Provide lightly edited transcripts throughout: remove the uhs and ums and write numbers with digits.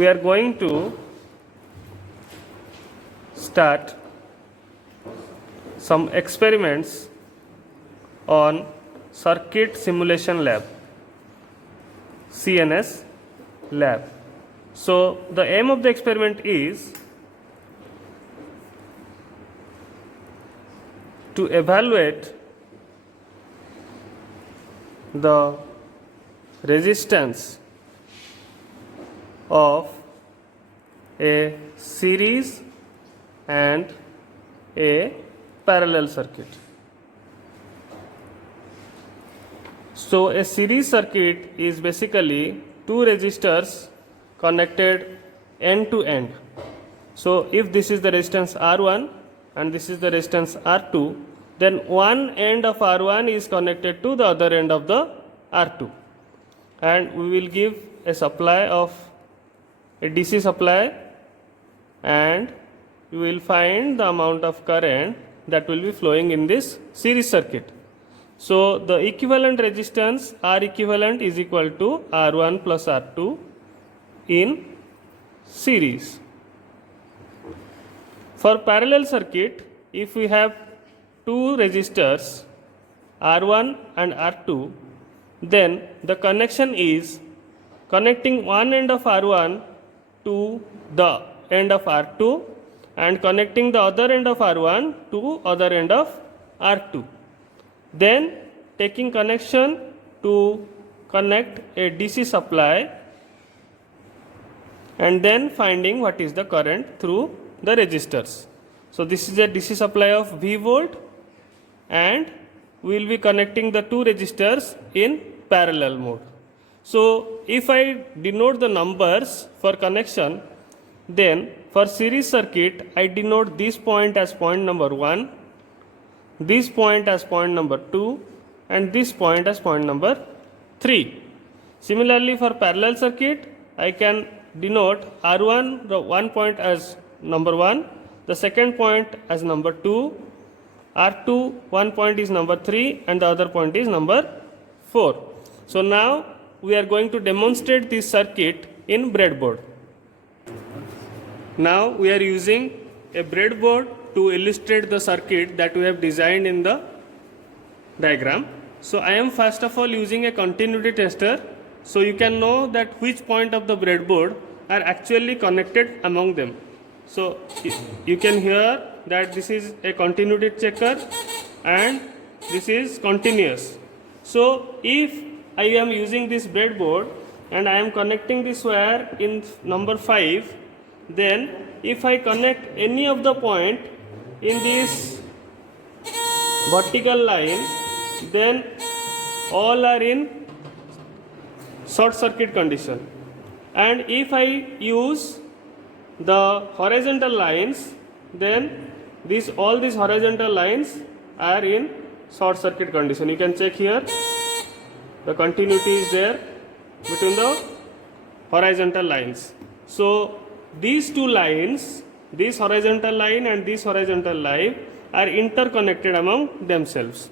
we are going to start some experiments on Circuit Simulation Lab, CNS lab. So the aim of the experiment is to evaluate the resistance of a series and a parallel circuit. So a series circuit is basically two resistors connected end to end. So if this is the resistance R1 and this is the resistance R2, then one end of R1 is connected to the other end of the R2, and we will give a supply of a DC supply, and you will find the amount of current that will be flowing in this series circuit. So the equivalent resistance R equivalent is equal to R1 plus R2 in series. For parallel circuit, if we have two resistors R1 and R2, then the connection is connecting one end of R1 to the end of R2 and connecting the other end of R1 to other end of R2. Then taking connection to connect a DC supply and then finding what is the current through the resistors. So this is a DC supply of V volt, and we will be connecting the two resistors in parallel mode. So if I denote the numbers for connection, then for series circuit I denote this point as point number 1, this point as point number 2, and this point as point number 3. Similarly, for parallel circuit I can denote R1, the one point as number 1, the second point as number 2, R2 one point is number 3 and the other point is number 4. So now we are going to demonstrate this circuit in breadboard. Now we are using a breadboard to illustrate the circuit that we have designed in the diagram. So I am first of all using a continuity tester, so you can know that which point of the breadboard are actually connected among them. So you can hear that this is a continuity checker and this is continuous. So if I am using this breadboard and I am connecting this wire in number 5, then if I connect any of the point in this vertical line, then all are in short circuit condition, and if I use the horizontal lines, then all these horizontal lines are in short circuit condition. You can check here, the continuity is there between the horizontal lines. So these two lines, this horizontal line and this horizontal line, are interconnected among themselves,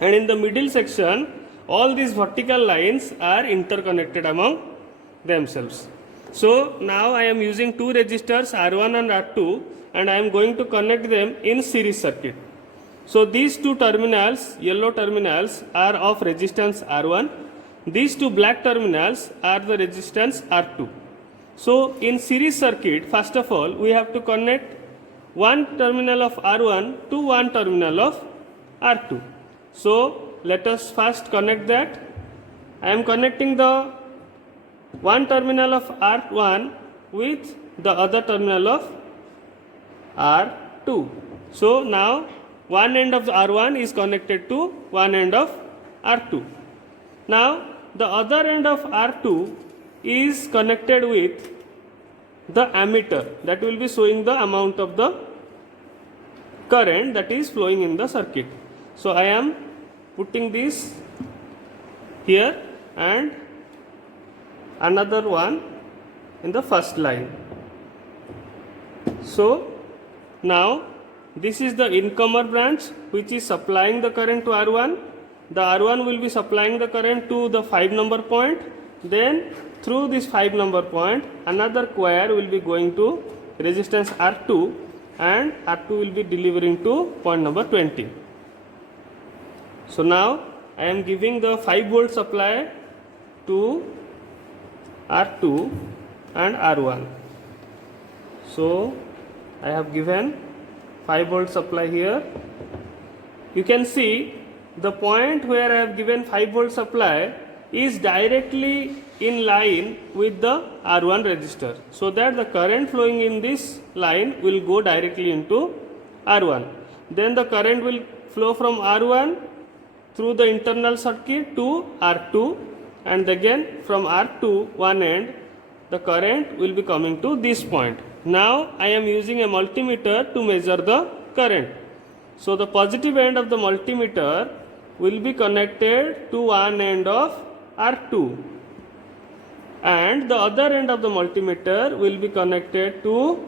and in the middle section all these vertical lines are interconnected among themselves. So now I am using two resistors R1 and R2, and I am going to connect them in series circuit. So these two terminals, yellow terminals, are of resistance R1. These two black terminals are the resistance R2. So in series circuit, first of all we have to connect one terminal of R1 to one terminal of R2. So let us first connect that. I am connecting the one terminal of R1 with the other terminal of R2. So now one end of the R1 is connected to one end of R2. Now the other end of R2 is connected with the ammeter that will be showing the amount of the current that is flowing in the circuit. So I am putting this here and another one in the first line. So now this is the incomer branch which is supplying the current to R1. The R1 will be supplying the current to the 5 number point then through this 5 number point another coil will be going to resistance R2 and R2 will be delivering to point number 20. So now I am giving the 5 volt supply to R2 and R1. So I have given 5 volt supply here. You can see the point where I have given 5 volt supply is directly in line with the R1 resistor, so that the current flowing in this line will go directly into R1. Then the current will flow from R1 through the internal circuit to R2, and again from R2 one end the current will be coming to this point. Now I am using a multimeter to measure the current. So the positive end of the multimeter will be connected to one end of R2 and the other end of the multimeter will be connected to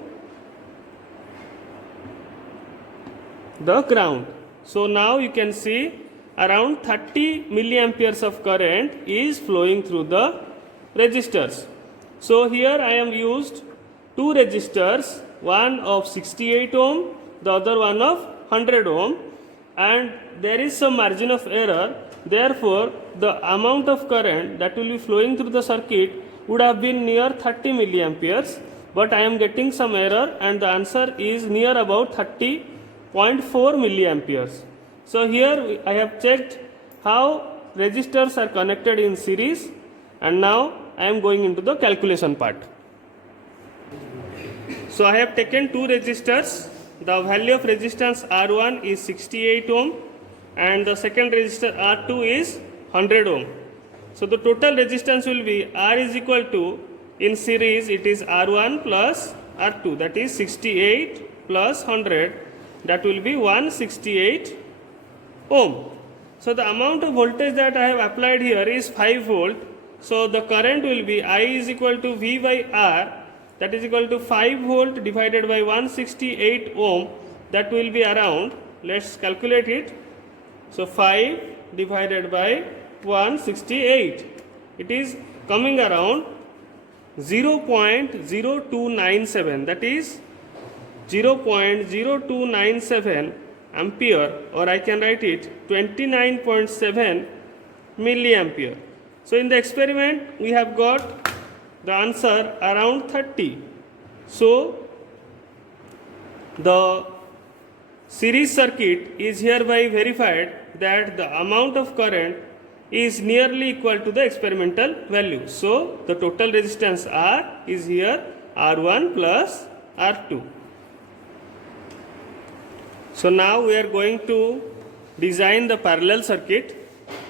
the ground. So now you can see around 30 milliamperes of current is flowing through the resistors. So here I am used two resistors, one of 68 ohm, the other one of 100 ohm, and there is some margin of error. Therefore, the amount of current that will be flowing through the circuit would have been near 30 milliamperes, but I am getting some error and the answer is near about 30.4 milliamperes. So here I have checked how resistors are connected in series, and now I am going into the calculation part. So I have taken two resistors. The value of resistance R1 is 68 ohm and the second resistor R2 is 100 ohm. So the total resistance will be R is equal to, in series it is R1 plus R2, that is 68 plus 100, that will be 168 ohm. So the amount of voltage that I have applied here is 5 volt. So the current will be I is equal to V by R, that is equal to 5 volt divided by 168 ohm, that will be around, let's calculate it. So 5 divided by 168, it is coming around 0.0297, that is 0.0297 ampere, or I can write it 29.7 milliampere. So in the experiment we have got the answer around 30. So the series circuit is hereby verified that the amount of current is nearly equal to the experimental value. So the total resistance R is here R1 plus R2. So now we are going to design the parallel circuit.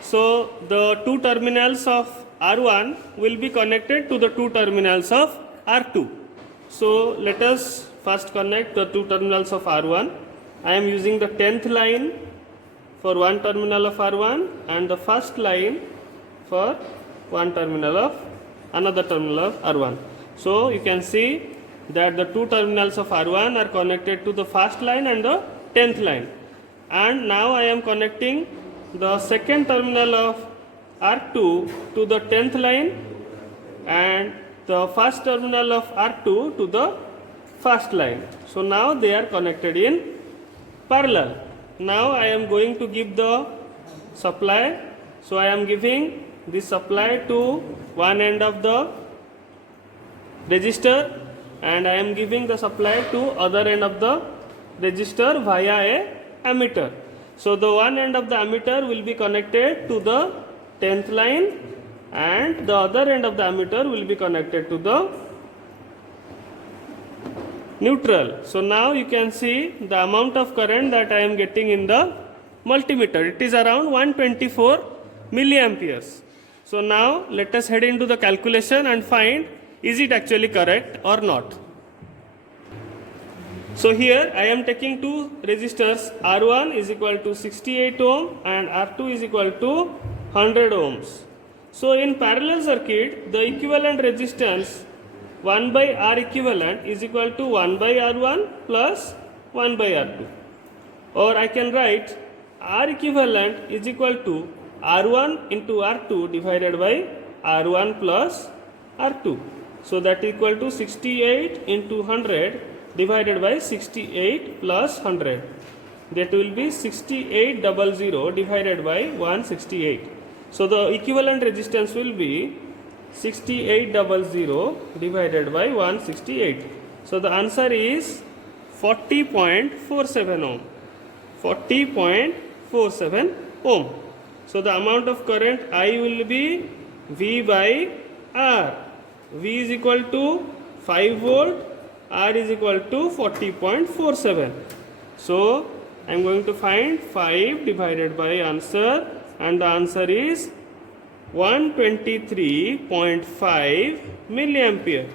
So the two terminals of R1 will be connected to the two terminals of R2. So let us first connect the two terminals of R1. I am using the 10th line for one terminal of R1 and the first line for one terminal of another terminal of R1. So you can see that the two terminals of R1 are connected to the first line and the 10th line. And now I am connecting the second terminal of R2 to the 10th line and the first terminal of R2 to the first line. So now they are connected in parallel. Now I am going to give the supply. So I am giving this supply to one end of the resistor and I am giving the supply to other end of the resistor via a ammeter. So the one end of the ammeter will be connected to the 10th line and the other end of the ammeter will be connected to the neutral. So now you can see the amount of current that I am getting in the multimeter. It is around 124 milliamperes. So now let us head into the calculation and find is it actually correct or not. So here I am taking two resistors, R1 is equal to 68 ohm and R2 is equal to 100 ohms. So in parallel circuit, the equivalent resistance 1 by R equivalent is equal to 1 by R1 plus 1 by R2. Or I can write R equivalent is equal to R1 into R2 divided by R1 plus R2. So that equal to 68 into 100 divided by 68 plus 100. That will be 6800 divided by 168. So the equivalent resistance will be 6800 divided by 168. So the answer is 40.47 ohm. 40.47 ohm. So the amount of current I will be V by R. V is equal to 5 volt, R is equal to 40.47. So I am going to find 5 divided by answer, and the answer is 123.5 milliampere,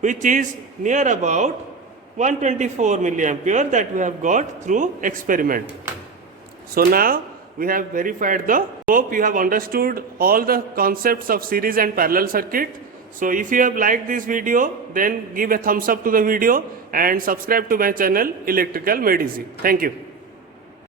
which is near about 124 milliampere that we have got through experiment. So now we have verified the. Hope you have understood all the concepts of series and parallel circuit. So if you have liked this video, then give a thumbs up to the video and subscribe to my channel Electrical Made Easy. Thank you.